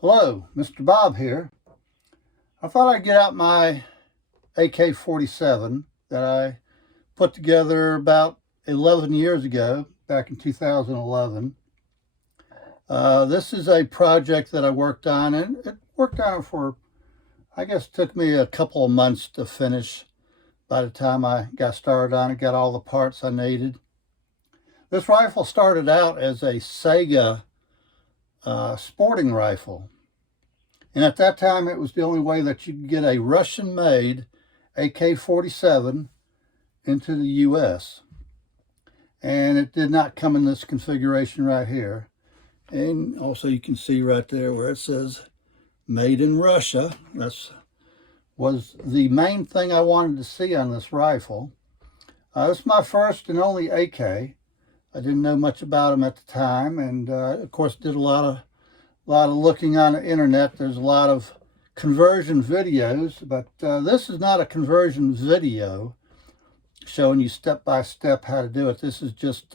Hello, Mr. Bob here. I thought I'd get out my AK-47 that I put together about 11 years ago, back in 2011. This is a project that I worked on, and it worked on for, I guess, took me a couple of months to finish. By the time I got started on it, got all the parts I needed. This rifle started out as a Saiga sporting rifle. And at that time, it was the only way that you could get a Russian-made AK-47 into the U.S. And it did not come in this configuration right here. And also you can see right there where it says made in Russia. That was the main thing I wanted to see on this rifle. This is my first and only AK. I didn't know much about them at the time, and of course did a lot of looking on the internet. There's a lot of conversion videos, but this is not a conversion video showing you step by step how to do it. This is just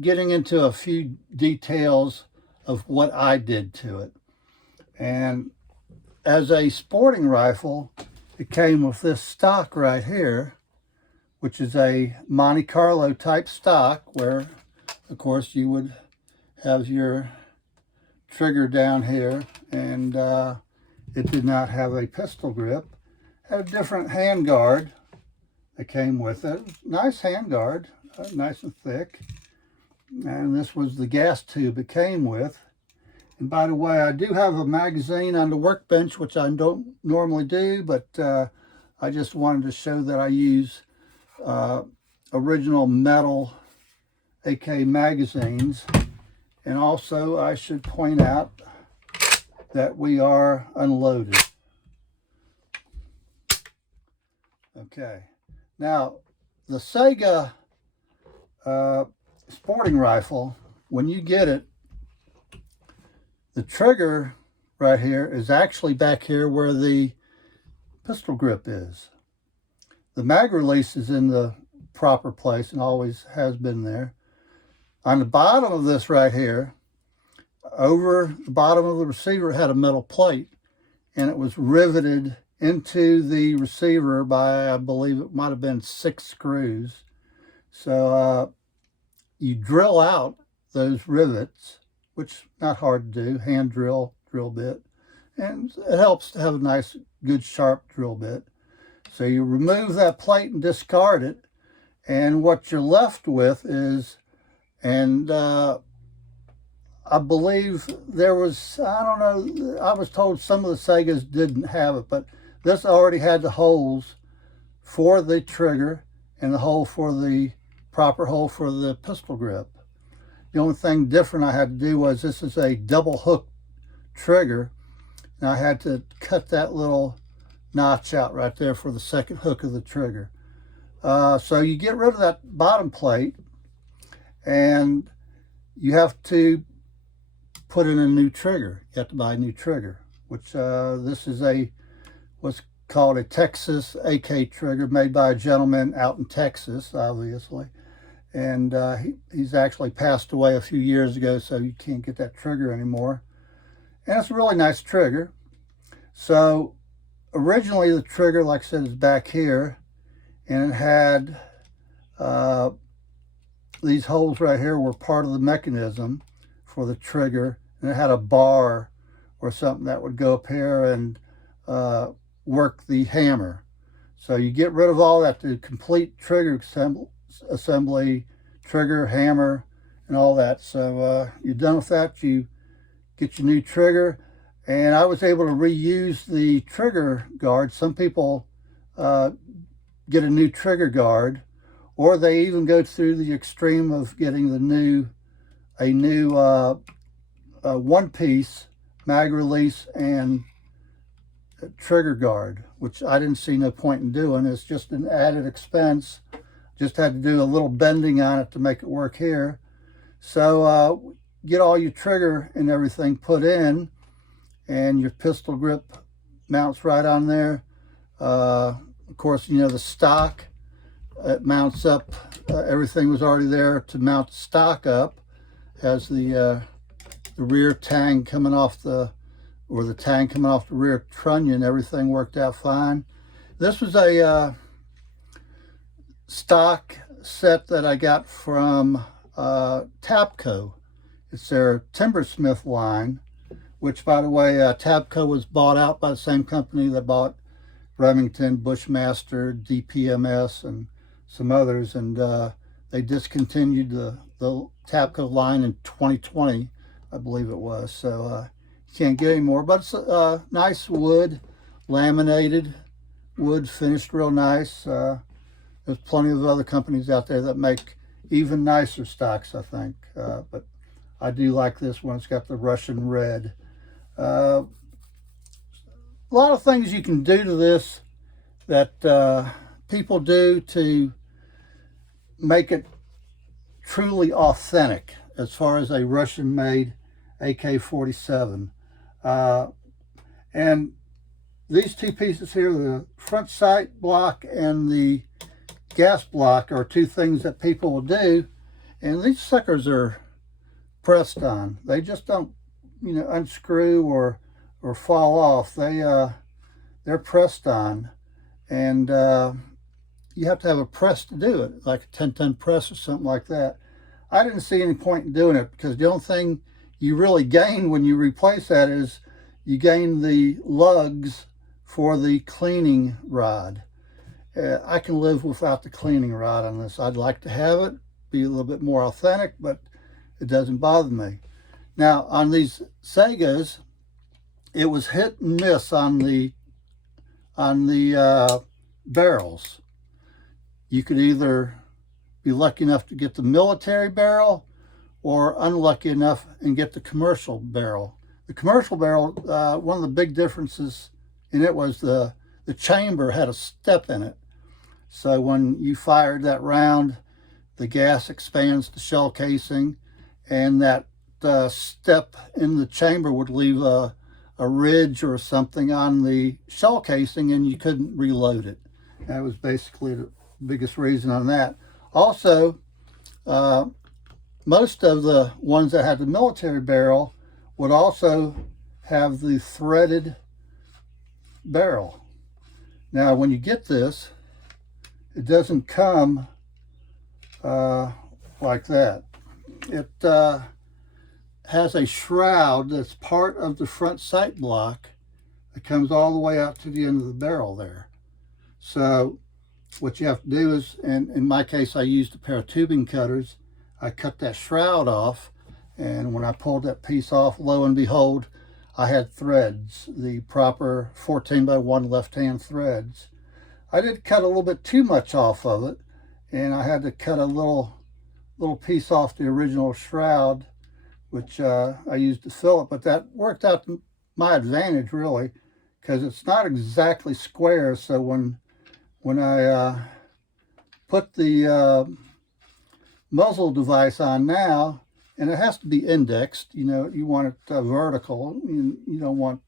getting into a few details of what I did to it. And as a sporting rifle, it came with this stock right here, which is a Monte Carlo type stock, where of course you would have your trigger down here, and it did not have a pistol grip. Had a different handguard that came with it. Nice handguard, nice and thick. And this was the gas tube it came with. And by the way, I do have a magazine on the workbench, which I don't normally do, but I just wanted to show that I use original metal AK magazines. And also, I should point out that we are unloaded. Okay. Now, the Saiga sporting rifle, when you get it, the trigger right here is actually back here where the pistol grip is. The mag release is in the proper place and always has been there. On the bottom of this right here, over the bottom of the receiver, had a metal plate, and it was riveted into the receiver by, I believe it might have been 6 screws. So you drill out those rivets, which not hard to do, hand drill bit, and it helps to have a nice, good, sharp drill bit. So you remove that plate and discard it, and what you're left with is, and I believe there was, I don't know, I was told some of the Saigas didn't have it, but this already had the holes for the trigger and the hole for the proper hole for the pistol grip. The only thing different I had to do was, this is a double hook trigger, and I had to cut that little notch out right there for the second hook of the trigger. So you get rid of that bottom plate, and you have to put in a new trigger. You have to buy a new trigger, which this is what's called a Texas AK trigger, made by a gentleman out in Texas, obviously. And he's actually passed away a few years ago, so you can't get that trigger anymore. And it's a really nice trigger. So originally the trigger, like I said, is back here, and it had these holes right here were part of the mechanism for the trigger, and it had a bar or something that would go up here and work the hammer. So you get rid of all that, the complete trigger assembly, trigger, hammer, and all that. So you're done with that, you get your new trigger, and I was able to reuse the trigger guard. Some people get a new trigger guard, or they even go through the extreme of getting a new one-piece mag release and trigger guard, which I didn't see no point in doing. It's just an added expense. Just had to do a little bending on it to make it work here. So get all your trigger and everything put in, and your pistol grip mounts right on there. Of course, you know, the stock, it mounts up. Everything was already there to mount the stock up. Has the the rear tang coming off the tang coming off the rear trunnion, everything worked out fine. This was a stock set that I got from Tabco. It's their Timbersmith line, which, by the way, Tabco was bought out by the same company that bought Remington, Bushmaster, DPMS, and some others, and they discontinued the Tabco line in 2020, I believe it was. So you can't get any more, but it's nice wood, laminated wood, finished real nice. There's plenty of other companies out there that make even nicer stocks, I think, but I do like this one. It's got the Russian red. A lot of things you can do to this that people do to make it truly authentic as far as a Russian-made AK-47. And these two pieces here, the front sight block and the gas block, are two things that people will do, and these suckers are pressed on. They just don't, unscrew or fall off. They're pressed on, and you have to have a press to do it, like a 10-ton press or something like that. I didn't see any point in doing it, because the only thing you really gain when you replace that is you gain the lugs for the cleaning rod. I can live without the cleaning rod on this. I'd like to have it, be a little bit more authentic, but it doesn't bother me. Now, on these Saigas, it was hit and miss on the barrels. You could either be lucky enough to get the military barrel, or unlucky enough and get the commercial barrel. The commercial barrel, one of the big differences in it was the chamber had a step in it. So when you fired that round, the gas expands the shell casing, and that step in the chamber would leave a ridge or something on the shell casing, and you couldn't reload it. That was basically the biggest reason on that. Also, most of the ones that had the military barrel would also have the threaded barrel. Now, when you get this, it doesn't come like that. It has a shroud that's part of the front sight block that comes all the way out to the end of the barrel there. So what you have to do is, and in my case, I used a pair of tubing cutters. I cut that shroud off, and when I pulled that piece off, lo and behold, I had threads, the proper 14x1 left-hand threads. I did cut a little bit too much off of it, and I had to cut a little piece off the original shroud, which I used to fill it, but that worked out to my advantage, really, because it's not exactly square. So when I put the muzzle device on now, and it has to be indexed, you want it vertical. You don't want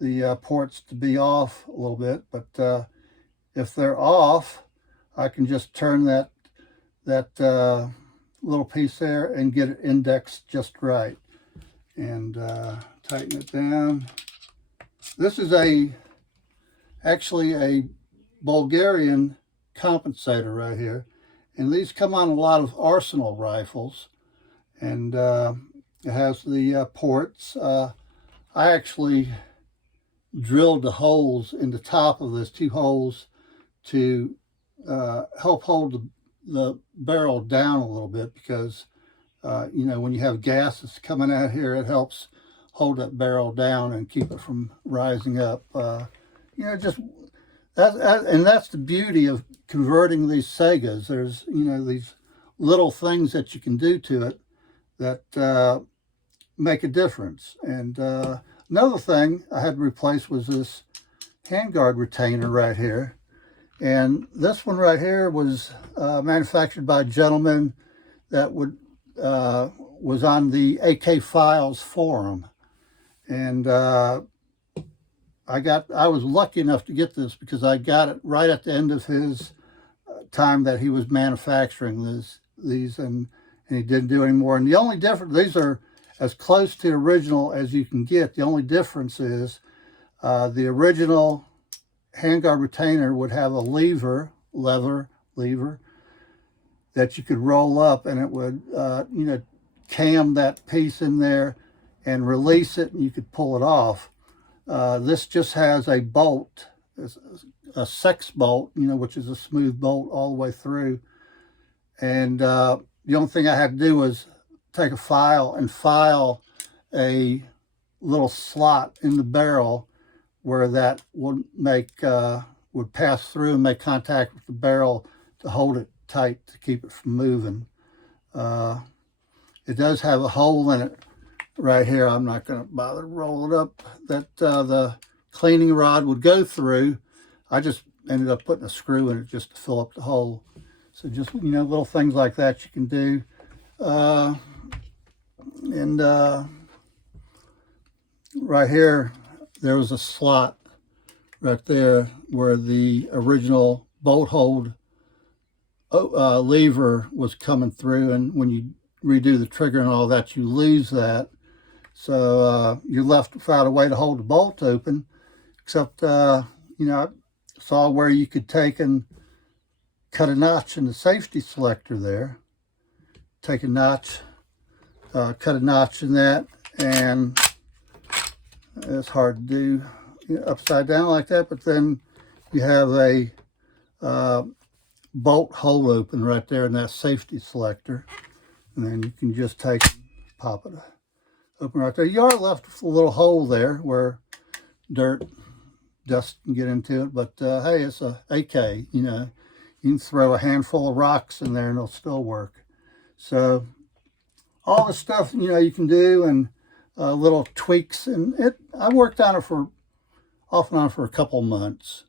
the ports to be off a little bit, but if they're off, I can just turn that little piece there and get it indexed just right, and tighten it down. This is actually a Bulgarian compensator right here, and these come on a lot of arsenal rifles, and it has the ports. I actually drilled the holes in the top of this, 2 holes, to help hold the barrel down a little bit, because when you have gases coming out here, it helps hold that barrel down and keep it from rising up. Just and that's the beauty of converting these Saigas. There's these little things that you can do to it that make a difference. And another thing I had to replace was this Handguard retainer right here. And this one right here was manufactured by a gentleman that was on the AK Files forum. And I was lucky enough to get this because I got it right at the end of his time that he was manufacturing these, and he didn't do any more. And the only difference, these are as close to the original as you can get. The only difference is the original handguard retainer would have a lever that you could roll up, and it would, you know, cam that piece in there and release it, and you could pull it off. This just has a bolt, a 6 bolt, you know, which is a smooth bolt all the way through. And the only thing I had to do was take a file and file a little slot in the barrel where that would make would pass through and make contact with the barrel to hold it tight to keep it from moving. It does have a hole in it right here. I'm not going to bother to roll it up, that the cleaning rod would go through. I just ended up putting a screw in it just to fill up the hole. So just, you know, little things like that you can do. Right here, there was a slot right there where the original bolt hold lever was coming through, and when you redo the trigger and all that, you lose that. So you're left without a way to hold the bolt open, except, you know, I saw where you could take and cut a notch in the safety selector there. Take a notch, cut a notch in that, and it's hard to do, you know, upside down like that, but then you have a bolt hole open right there in that safety selector, and then you can just take and pop it open right there. You are left with a little hole there where dirt, dust can get into it, but hey, it's a AK, you know, you can throw a handful of rocks in there and it'll still work. So all the stuff, you know, you can do, and little tweaks, and I worked on it off and on for a couple months.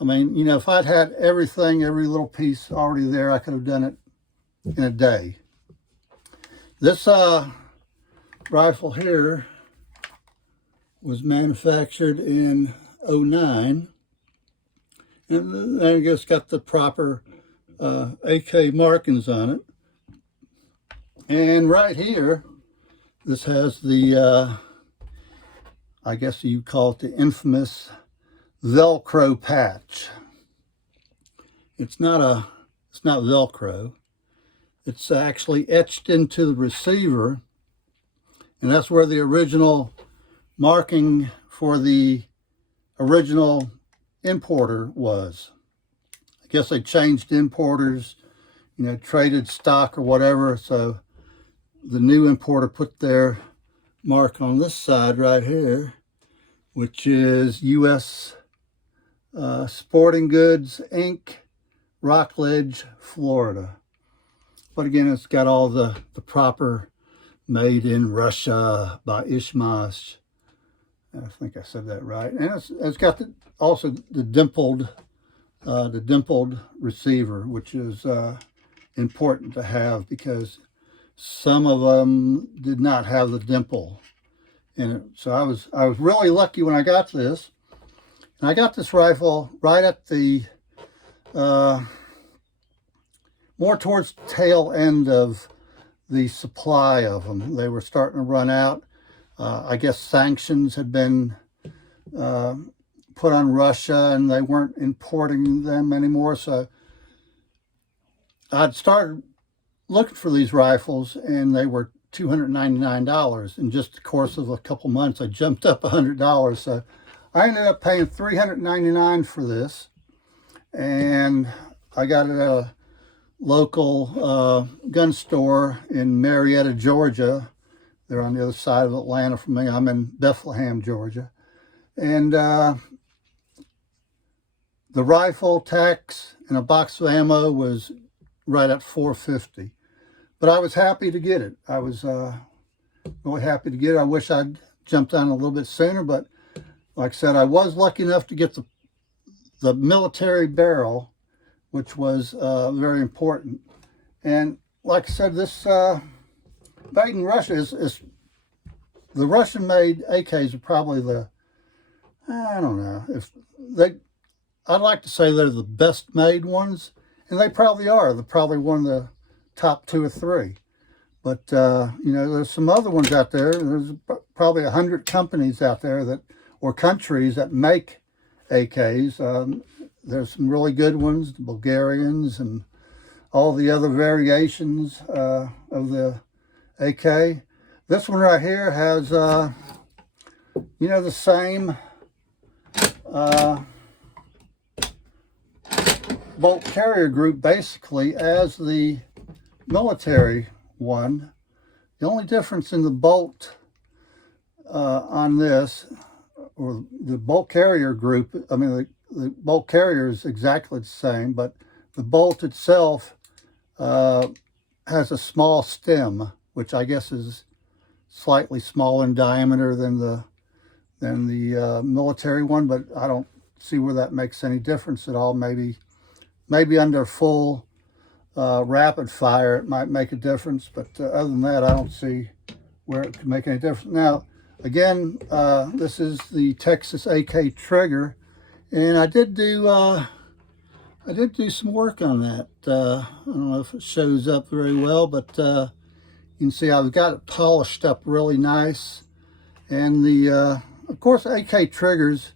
I mean, you know, if I'd had everything, every little piece already there, I could have done it in a day. This rifle here was manufactured in '09, and then it's got the proper AK markings on it. And right here, this has the, I guess you call it the infamous Velcro patch. It's not Velcro. It's actually etched into the receiver, and that's where the original marking for the original importer was. I guess they changed importers, you know, traded stock or whatever, so the new importer put their mark on this side right here, which is U.S. Sporting Goods, Inc., Rockledge, Florida. But again, it's got all the proper made in Russia by Ishmash. I think I said that right. And it's got also the dimpled receiver, which is important to have because some of them did not have the dimple in it. So I was really lucky when I got this. And I got this rifle right at the more towards the tail end of the supply of them. They were starting to run out. I guess sanctions had been put on Russia, and they weren't importing them anymore. So I'd started looking for these rifles, and they were $299. In just the course of a couple months, I jumped up $100. So I ended up paying $399 for this, and I got it at a local gun store in Marietta, Georgia. They're on the other side of Atlanta from me. I'm in Bethlehem, Georgia. And the rifle, tax, and a box of ammo was right at $450. But I was happy to get it. I was really happy to get it. I wish I'd jumped on a little bit sooner, but like I said, I was lucky enough to get the military barrel, which was very important. And like I said, this made in Russia is the Russian-made AKs are probably the, I don't know, I'd like to say they're the best made ones, and they probably are. They're probably one of the top 2 or 3. But, you know, there's some other ones out there. There's probably 100 companies out there that, or countries that make AKs. There's some really good ones, the Bulgarians and all the other variations of the AK. This one right here has, you know, the same bolt carrier group basically as the military one. The only difference in the bolt on this, or the bolt carrier group, I mean the bolt carrier is exactly the same, but the bolt itself has a small stem, which I guess is slightly smaller in diameter than the military one, but I don't see where that makes any difference at all. Maybe under full rapid fire it might make a difference, but other than that I don't see where it could make any difference. Now again, this is the Texas AK trigger, and I did do some work on that. I don't know if it shows up very well, but you can see I've got it polished up really nice. And the of course AK triggers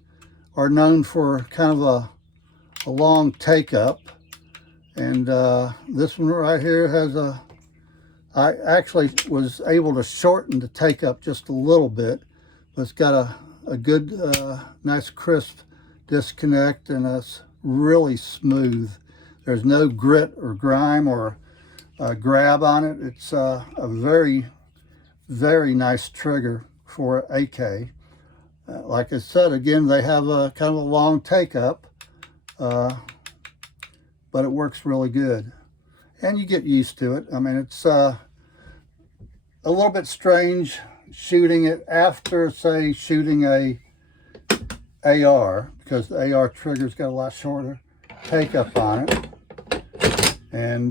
are known for kind of a long take up, and this one right here has I actually was able to shorten the take up just a little bit, but it's got a good nice crisp disconnect, and it's really smooth. There's no grit or grime or grab on it. It's a very, very nice trigger for AK. Like I said, again, they have a kind of a long take up, but it works really good, and you get used to it. I mean, it's a little bit strange shooting it after, say, shooting a AR, because the AR trigger's got a lot shorter take up on it. And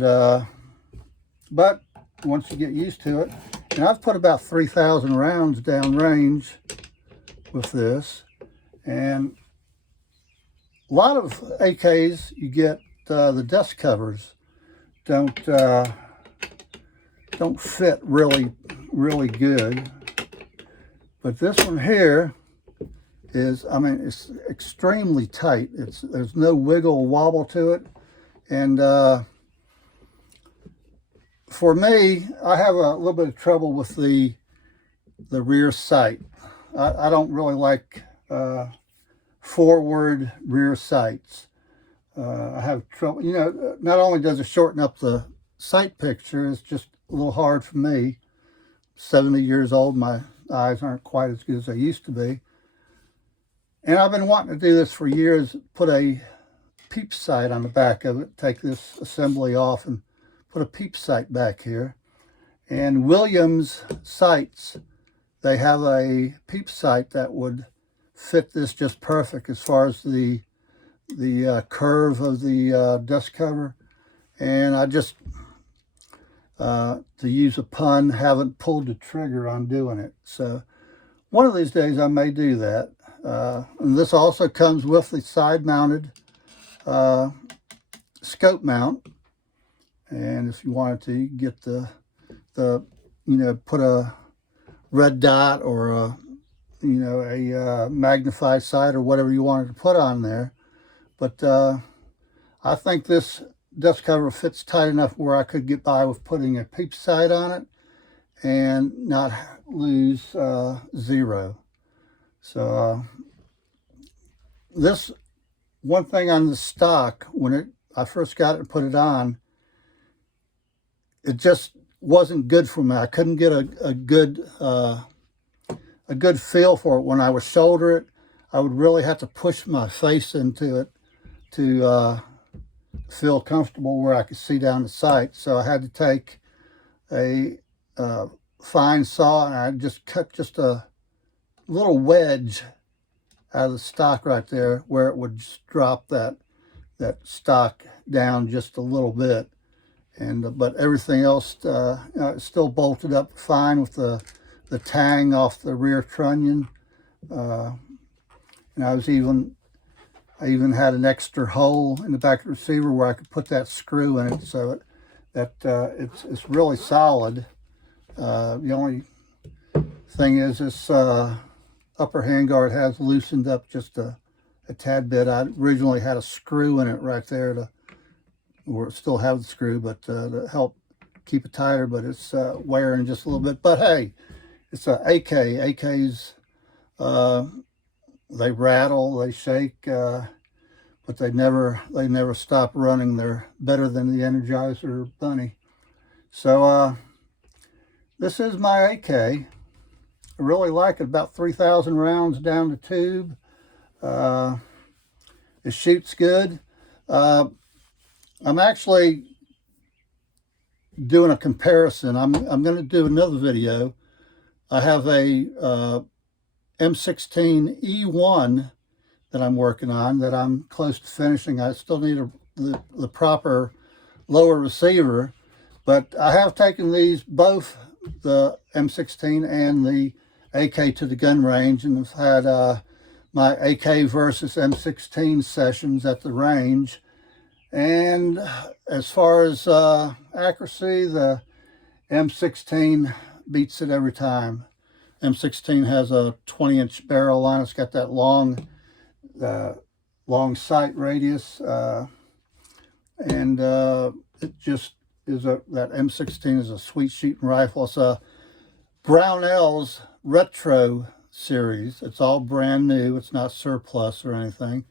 but once you get used to it, and I've put about 3,000 rounds down range with this, and a lot of AKs you get the dust covers don't fit really good, but this one here is, I mean, it's extremely tight. There's no wiggle or wobble to it, and for me, I have a little bit of trouble with the rear sight. I don't really like forward rear sights. I have trouble, you know, not only does it shorten up the sight picture, it's just a little hard for me. 70 years old, my eyes aren't quite as good as they used to be. And I've been wanting to do this for years, put a peep sight on the back of it, take this assembly off and put a peep sight back here. And Williams sights, they have a peep sight that would fit this just perfect as far as the curve of the dust cover. And I just, to use a pun, haven't pulled the trigger on doing it. So one of these days I may do that. And this also comes with the side-mounted scope mount. And if you wanted to, you can get the you know, put a red dot or a, you know, a magnified sight or whatever you wanted to put on there. But I think this dust cover fits tight enough where I could get by with putting a peep sight on it and not lose zero. So this one thing on the stock, when I first got it and put it on, it just wasn't good for me. I couldn't get a good feel for it. When I would shoulder it, I would really have to push my face into it to feel comfortable where I could see down the sight. So I had to take a fine saw, and I just cut just a little wedge out of the stock right there where it would just drop that stock down just a little bit. And but everything else still bolted up fine with the tang off the rear trunnion. And I even had an extra hole in the back of the receiver where I could put that screw in it, so it's really solid. The only thing is this upper handguard has loosened up just a tad bit. I originally had a screw in it right there or still have the screw, but to help keep it tighter, but it's wearing just a little bit. But hey, it's a AK. AKs, they rattle, they shake, but they never stop running. They're better than the Energizer Bunny. So this is my AK. I really like it. About 3,000 rounds down the tube. It shoots good. I'm actually doing a comparison. I'm going to do another video. I have a M16E1 that I'm working on, that I'm close to finishing. I still need the proper lower receiver, but I have taken both the M16 and the AK to the gun range, and have had my AK versus M16 sessions at the range. And as far as accuracy, the M16 beats it every time. M16 has a 20-inch barrel on it. It's got that long sight radius, and it just is that M16 is a sweet shooting rifle. It's a Brownell's Retro series. It's all brand new. It's not surplus or anything.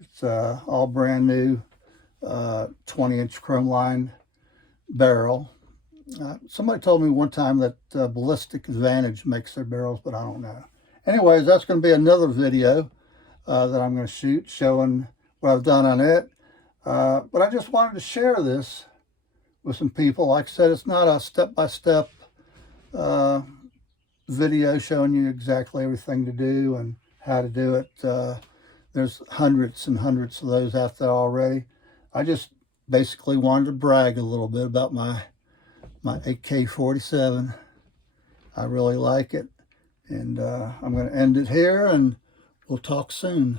It's all brand new. 20-inch chrome line barrel. Somebody told me one time that Ballistic Advantage makes their barrels, but I don't know. Anyways, that's going to be another video that I'm going to shoot showing what I've done on it. But I just wanted to share this with some people. Like I said, it's not a step-by-step video showing you exactly everything to do and how to do it. There's hundreds and hundreds of those out there already. I just basically wanted to brag a little bit about my AK-47. I really like it. And I'm going to end it here, and we'll talk soon.